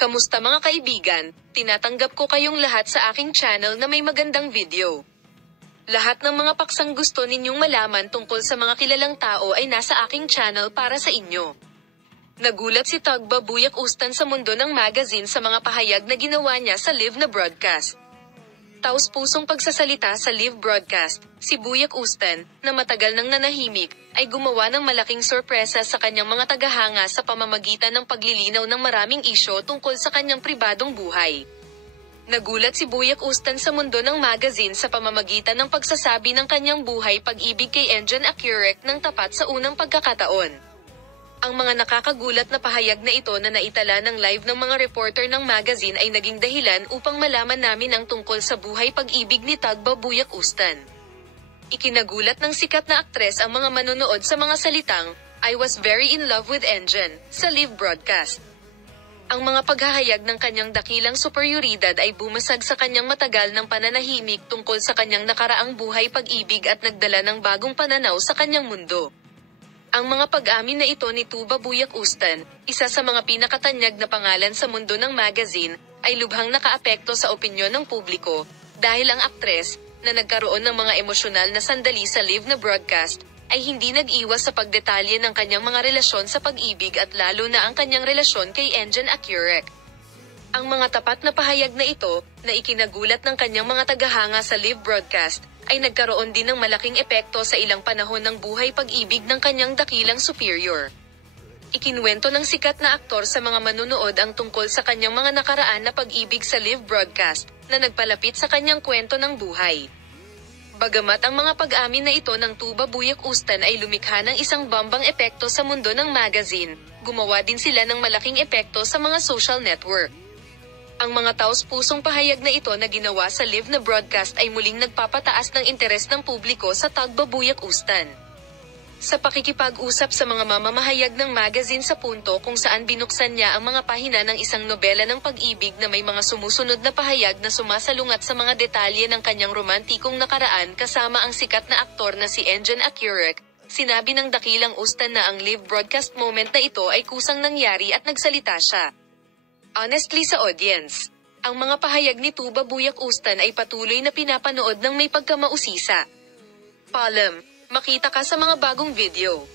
Kamusta mga kaibigan? Tinatanggap ko kayong lahat sa aking channel na may magandang video. Lahat ng mga paksang gusto ninyong malaman tungkol sa mga kilalang tao ay nasa aking channel para sa inyo. Nagulat si Tagba Buyak Ustan sa mundo ng magazine sa mga pahayag na ginawa niya sa live na broadcast. Taos-pusong pagsasalita sa live broadcast, si Buyak Ustan, na matagal nang nanahimik, ay gumawa ng malaking sorpresa sa kanyang mga tagahanga sa pamamagitan ng paglilinaw ng maraming isyo tungkol sa kanyang pribadong buhay. Nagulat si Buyak Ustan sa mundo ng magazine sa pamamagitan ng pagsasabi ng kanyang buhay pag-ibig kay Engin Acurec ng tapat sa unang pagkakataon. Ang mga nakakagulat na pahayag na ito na naitala ng live ng mga reporter ng magazine ay naging dahilan upang malaman namin ang tungkol sa buhay pag-ibig ni Tagba Buyak Ustan. Ikinagulat ng sikat na aktres ang mga manonood sa mga salitang, "I was very in love with Engin," sa live broadcast. Ang mga paghahayag ng kanyang dakilang superioridad ay bumasag sa kanyang matagal ng pananahimik tungkol sa kanyang nakaraang buhay pag-ibig at nagdala ng bagong pananaw sa kanyang mundo. Ang mga pag-amin na ito ni Tuba Buyak Ustan, isa sa mga pinakatanyag na pangalan sa mundo ng magazine, ay lubhang nakaapekto sa opinyon ng publiko, dahil ang aktres, na nagkaroon ng mga emosyonal na sandali sa live na broadcast, ay hindi nag-iwas sa pagdetalye ng kanyang mga relasyon sa pag-ibig at lalo na ang kanyang relasyon kay Engin Acurec. Ang mga tapat na pahayag na ito, na ikinagulat ng kanyang mga tagahanga sa live broadcast, ay nagkaroon din ng malaking epekto sa ilang panahon ng buhay pag-ibig ng kanyang dakilang superior. Ikinwento ng sikat na aktor sa mga manunood ang tungkol sa kanyang mga nakaraan na pag-ibig sa live broadcast, na nagpalapit sa kanyang kwento ng buhay. Bagamat ang mga pag-amin na ito ng Tuba Buyak Ustan ay lumikha ng isang bambang epekto sa mundo ng magazine, gumawa din sila ng malaking epekto sa mga social network. Ang mga taos-pusong pahayag na ito na ginawa sa live na broadcast ay muling nagpapataas ng interes ng publiko sa Tagba Buyak Ustan. Sa pakikipag-usap sa mga mamamahayag ng magazine sa punto kung saan binuksan niya ang mga pahina ng isang nobela ng pag-ibig na may mga sumusunod na pahayag na sumasalungat sa mga detalye ng kanyang romantikong nakaraan kasama ang sikat na aktor na si Engin Acurec, sinabi ng dakilang Ustan na ang live broadcast moment na ito ay kusang nangyari at nagsalita siya. Honestly sa audience, ang mga pahayag ni Tuba Buyak Ustan ay patuloy na pinapanood ng may pagkamausisa. Palem, makita ka sa mga bagong video.